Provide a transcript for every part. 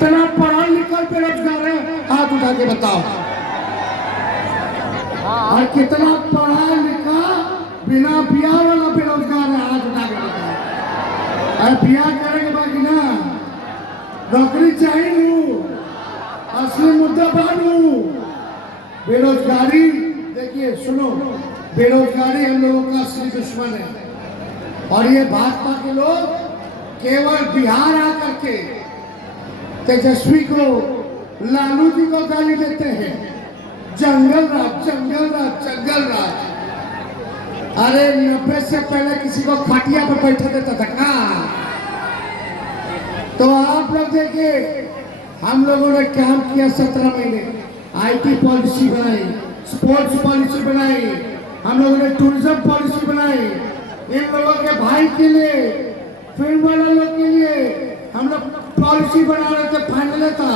कितना पढ़ा लिखा बेरोजगार है, हाथ उठा के बताओ। और कितना पढ़ा लिखा बिना बिया वाला बेरोजगार है, हाथ उठा के बताओ। अरे बिया करेंगे बाकी ना, नौकरी चाहिए, असली मुद्दा बानू बेरोजगारी। देखिए सुनो, बेरोजगारी हम लोगों का असली दुश्मन है। और ये भाजपा के लोग केवल बिहार आकर के तेजस्वी को, लालू जी को गाली देते हैं, जंगल राज, जंगल राज, जंगल राज। अरे 90 से पहले किसी को खटिया पर बैठा देता था ना। तो आप लोग देखिए, हम लोगों ने काम किया 17 महीने, आईटी पॉलिसी बनाई, स्पोर्ट्स पॉलिसी बनाई, हम लोगों ने टूरिज्म पॉलिसी बनाई। इन लोगों के भाई के लिए, फिल्म वाले लोग के लिए हम लोग पॉलिसी बना रहे थे। फाइनल था,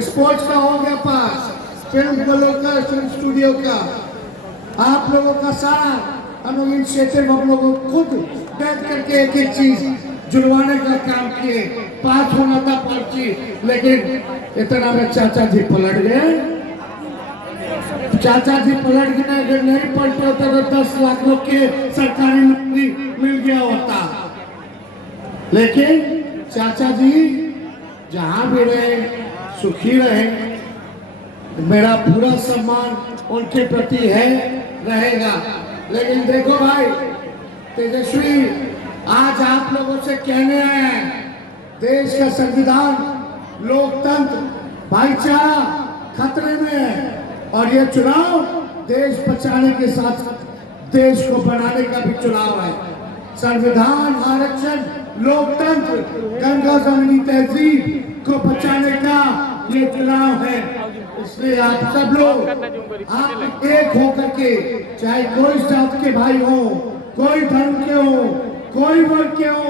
स्पोर्ट्स का हो गया पास, फिल्म वालों का, फिल्म स्टूडियो का, आप लोगों का सारा हम लोग इनिशिएटिव हम लोगों खुद बैठ करके एक एक चीज जुड़वाने का काम किए। पास होना था पर्ची, लेकिन इतना में चाचा जी पलट गए। चाचा जी पलट गए, अगर नहीं पलटे होते तो 10 लाख लोग के सरकारी नौकरी मिल गया होता। लेकिन चाचा जी जहां भी रहे सुखी रहे, मेरा पूरा सम्मान उनके प्रति है, रहेगा। लेकिन देखो भाई तेजस्वी, आज आप लोगों से कहने आए हैं, देश का संविधान, लोकतंत्र, भाईचारा खतरे में है। और ये चुनाव देश बचाने के साथ देश को बनाने का भी चुनाव है। संविधान, आरक्षण, लोकतंत्र, गंगा जमुनी तहजीब को बचाने का ये चुनाव है। इसलिए आप सब लोग आप एक होकर के, चाहे कोई जात के भाई हो, कोई धर्म के हो, कोई वर्ग के हो,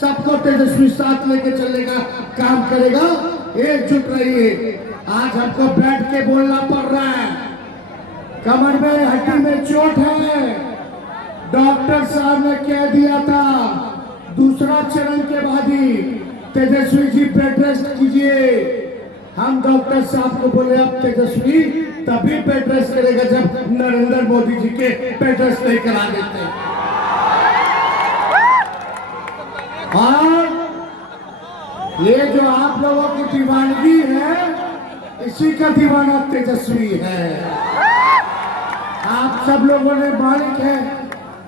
सबको तेजस्वी साथ लेके चलने का काम करेगा। एकजुट रहिए। आज हमको बैठ के बोलना पड़ रहा है, कमर में हड्डी में चोट है। डॉक्टर साहब ने कह दिया था दूसरा चरण के बाद ही तेजस्वी जी बेड रेस्ट कीजिए। हम डॉक्टर साहब को बोले अब तेजस्वी तभी बेड रेस्ट करेगा जब नरेंद्र मोदी जी के बेड रेस्ट नहीं करा देते। और ये जो आप लोगों की दीवानगी है, इसी का दीवाना तेजस्वी है। आप सब लोगों ने मालिक है,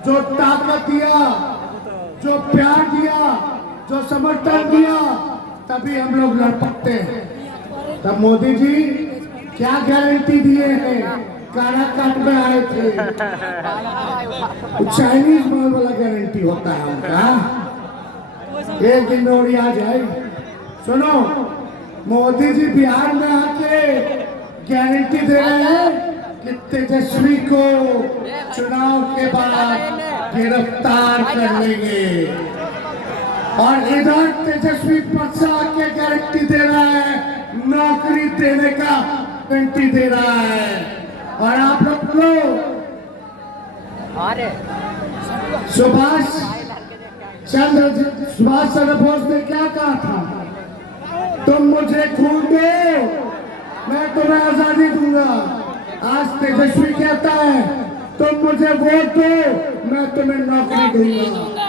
जो ताकत दिया, जो प्यार दिया, जो समर्थन दिया, तभी हम लोग लड़ पाते हैं। तब मोदी जी क्या गारंटी दिए हैं? काराकाट में आए थे, चाइनीज माल वाला गारंटी होता है उनका। एक दिन नौरी आ जाए। सुनो, मोदी जी बिहार में आके गारंटी दे रहे हैं कि तेजस्वी को चुनाव के बाद गिरफ्तार कर लेंगे। और इधर तेजस्वी परसा आके गारंटी दे रहा है, नौकरी देने का गारंटी दे रहा है। और आप लोग सुभाष चंद्र बोस ने क्या कहा था? तुम मुझे खून दो, मैं तुम्हें आजादी दूंगा। आज तेजस्वी कहता है तुम मुझे वोट दो, मैं तुम्हें नौकरी दूंगा।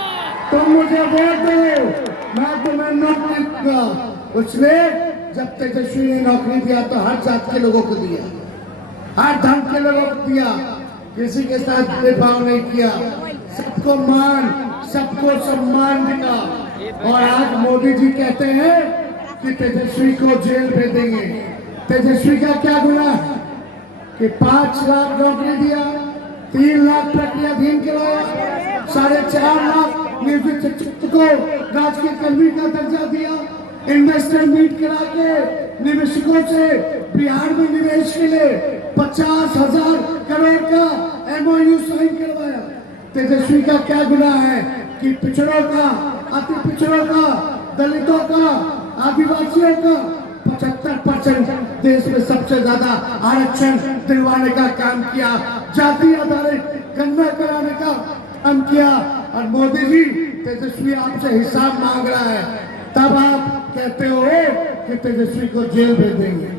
तुम मुझे वोट दो, मैं तुम्हें नौकरी दूंगा। उसने जब तेजस्वी ने नौकरी दिया तो हर जात के लोगों को दिया, हर धर्म के लोगों को दिया, किसी के साथ भेदभाव नहीं किया, सबको मान, सबको सम्मान दिया। और आज मोदी जी कहते हैं कि तेजस्वी को जेल भेजेंगे। तेजस्वी का क्या गुनाह है कि 5 लाख नौकरी दिया, 3 लाख प्रक्रियाधीन करवाया, 4.5 लाख नियोजित शिक्षक को राजकीय कर्मी का दर्जा दिया, इन्वेस्टर मीट करा के निवेशकों से बिहार में निवेश के लिए 50,000 करोड़ का MOU साइन करवाया। तेजस्वी का क्या गुनाह है कि पिछड़ों का, अति पिछड़ों का, दलितों का, आदिवासियों का 75% देश में सबसे ज्यादा आरक्षण दिलवाने का काम किया, जाति आधारित गणना कराने का काम किया। और मोदी जी तेजस्वी आपसे हिसाब मांग रहा है, तब आप कहते हो कि तेजस्वी को जेल भेज देंगे।